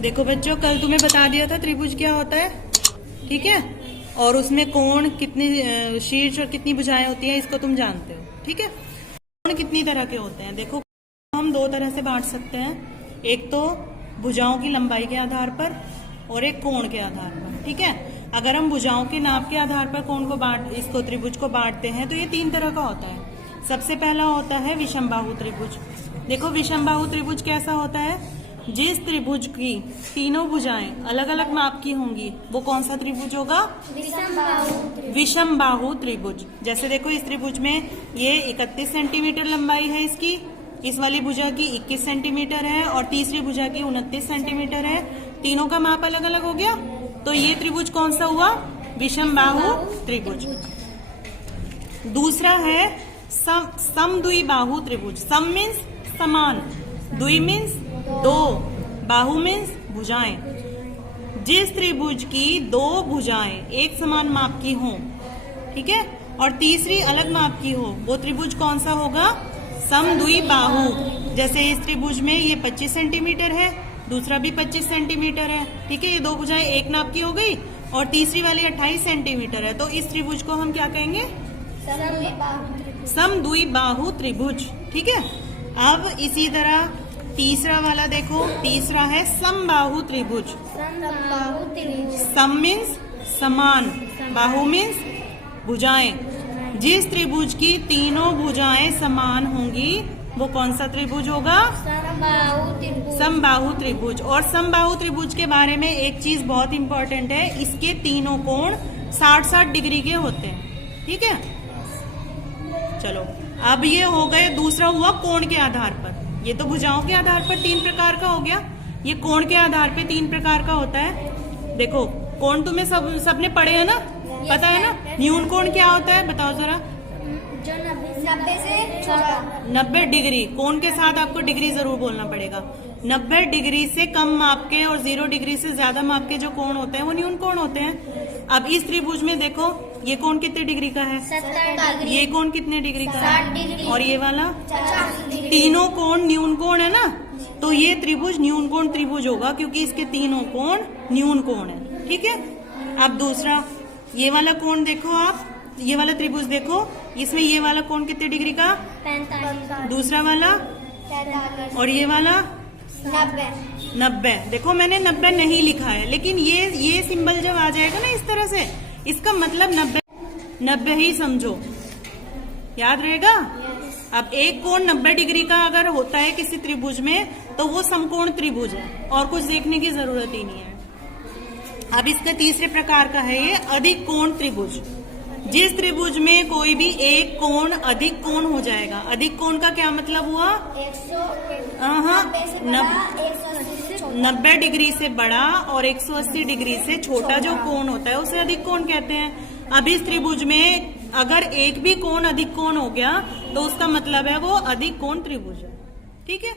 देखो बच्चों, कल तुम्हें बता दिया था त्रिभुज क्या होता है, ठीक है। और उसमें कोण कितनी शीर्ष और कितनी भुजाएं होती हैं इसको तुम जानते हो, ठीक है। कोण कितनी तरह के होते हैं, देखो हम दो तरह से बांट सकते हैं। एक तो भुजाओं की लंबाई के आधार पर और एक कोण के आधार पर, ठीक है। अगर हम भुजाओं के नाप के आधार पर कोण को इसको त्रिभुज को बांटते हैं तो ये तीन तरह का होता है। सबसे पहला होता है विषमबाहु त्रिभुज। देखो विषमबाहु त्रिभुज कैसा होता है, जिस त्रिभुज की तीनों भुजाएं अलग अलग माप की होंगी वो कौन सा त्रिभुज होगा, विषमबाहु त्रिभुज। जैसे देखो इस त्रिभुज में ये 31 सेंटीमीटर लंबाई है इसकी, इस वाली भुजा की 21 सेंटीमीटर है और तीसरी भुजा की 29 सेंटीमीटर है। तीनों का माप अलग अलग हो गया, तो ये त्रिभुज कौन सा हुआ, विषमबाहु त्रिभुज। दूसरा है समद्विबाहु त्रिभुज। सम मीन्स समान, द्वि मीन्स दो, बाहु मीन्स भुजाएं। जिस त्रिभुज की दो भुजाएं एक समान माप की हों, ठीक है, और तीसरी अलग माप की हो, वो त्रिभुज कौन सा होगा, समद्विबाहु। जैसे इस त्रिभुज में ये 25 सेंटीमीटर है, दूसरा भी 25 सेंटीमीटर है, ठीक है। ये दो भुजाएं एक नाप की हो गई और तीसरी वाली 28 सेंटीमीटर है, तो इस त्रिभुज को हम क्या कहेंगे, समद्विबाहु त्रिभुज, ठीक है। अब इसी तरह तीसरा वाला देखो, तीसरा है समबाहु त्रिभुज। सम मीन्स समान, बाहु मीन्स भुजाएं। जिस त्रिभुज की तीनों भुजाएं समान होंगी वो कौन सा त्रिभुज होगा, समबाहु त्रिभुज। और समबाहु त्रिभुज के बारे में एक चीज बहुत इंपॉर्टेंट है, इसके तीनों कोण 60-60 डिग्री के होते हैं, ठीक है। चलो अब ये हो गए, दूसरा हुआ कोण के आधार पर। ये तो भुजाओं के आधार पर तीन प्रकार का हो गया, ये कोण के आधार पे तीन प्रकार का होता है। देखो कोण तुम्हें सबने पढ़े है ना, पता है ना। न्यून कोण क्या होता है बताओ जरा, जो 90 से 90 डिग्री। कोण के साथ आपको डिग्री जरूर बोलना पड़ेगा। 90 डिग्री से कम माप के और 0 डिग्री से ज्यादा माप के जो कोण होते हैं वो न्यून कोण होते हैं। अब इस त्रिभुज में देखो ये कोण कितने डिग्री का है, 70 डिग्री। ये कोण कितने डिग्री का 60 डिग्री। है, और ये वाला 50 डिग्री। तीनों कोण न्यून कोण है ना, तो ये त्रिभुज न्यून कोण त्रिभुज होगा क्योंकि इसके तीनों कोण न्यून कोण है, ठीक है। अब दूसरा ये वाला कोण देखो आप, ये वाला त्रिभुज देखो, इसमें ये वाला कोण कितने डिग्री का, 45। दूसरा वाला 45 और ये वाला 90। देखो मैंने 90 नहीं लिखा है, लेकिन ये सिंबल जब आ जाएगा ना इस तरह से, इसका मतलब 90 ही समझो, याद रहेगा। अब एक कोण 90 डिग्री का अगर होता है किसी त्रिभुज में तो वो समकोण त्रिभुज है, और कुछ देखने की जरूरत ही नहीं है। अब इसका तीसरे प्रकार का है ये अधिक कोण त्रिभुज। जिस त्रिभुज में कोई भी एक कोण अधिक कोण हो जाएगा। अधिक कोण का क्या मतलब हुआ, 90 डिग्री से बड़ा और 180 डिग्री से छोटा जो कोण होता है उसे अधिक कोण कहते हैं। अब इस त्रिभुज में अगर एक भी कोण अधिक कोण हो गया तो उसका मतलब है वो अधिक कोण त्रिभुज है, ठीक है।